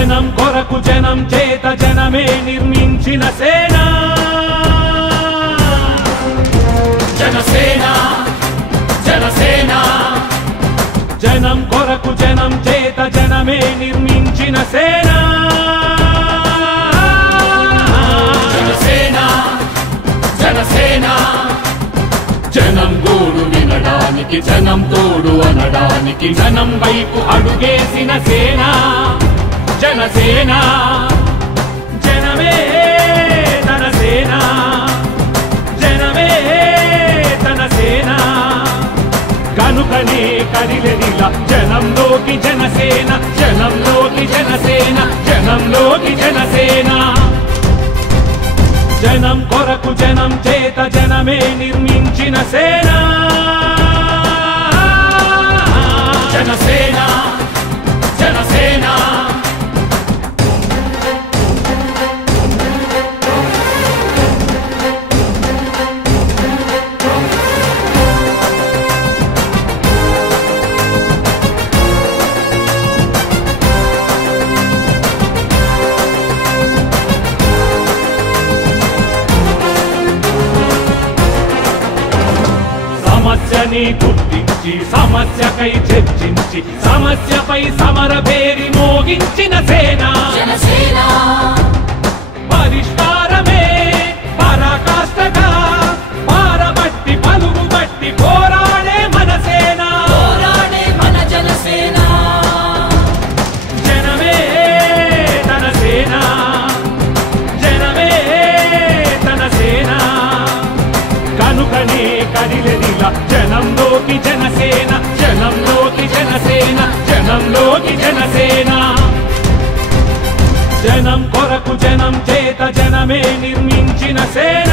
జనం కొరకు జనం చేత జనమే నిర్మించిన సేన జనసేన జనసేన జనం కొరకు జనం చేత జనమే నిర్మించిన సేన జనసేన జనసేన జనం గోడు వినడానికి జనం తోడు అనడానికి జనం వైపు అడుగేసిన సేన జనసేన జనమే తన సేన జనమే తన సేన కనుకనే కదిలెదిలా జనంలోకి జనసేన జనంలోకి జనసేన జనంలోకి జనసేన జనం కొరకు జనం చేత జనమే నిర్మించిన సేన జనసేన జనసేన సమస్యని గుర్తించి సమస్యకై చర్చించి సమస్యపై సమర పేరి మోగించిన సేన జనసేన పరిష్కారమే పరాకాష్ఠగా పారబట్టి పలుగుబట్టి పోరాడే మన సేన పోరాడే మన జనసేన జనమే తన సేన జనమే తన సేన కనుకనే కదిలెదిలా జనంలోకి జనసేన జనంలోకి జనసేన జనంలోకి జనసేన జనం కొరకు జనం చేత జనమే నిర్మించిన సేన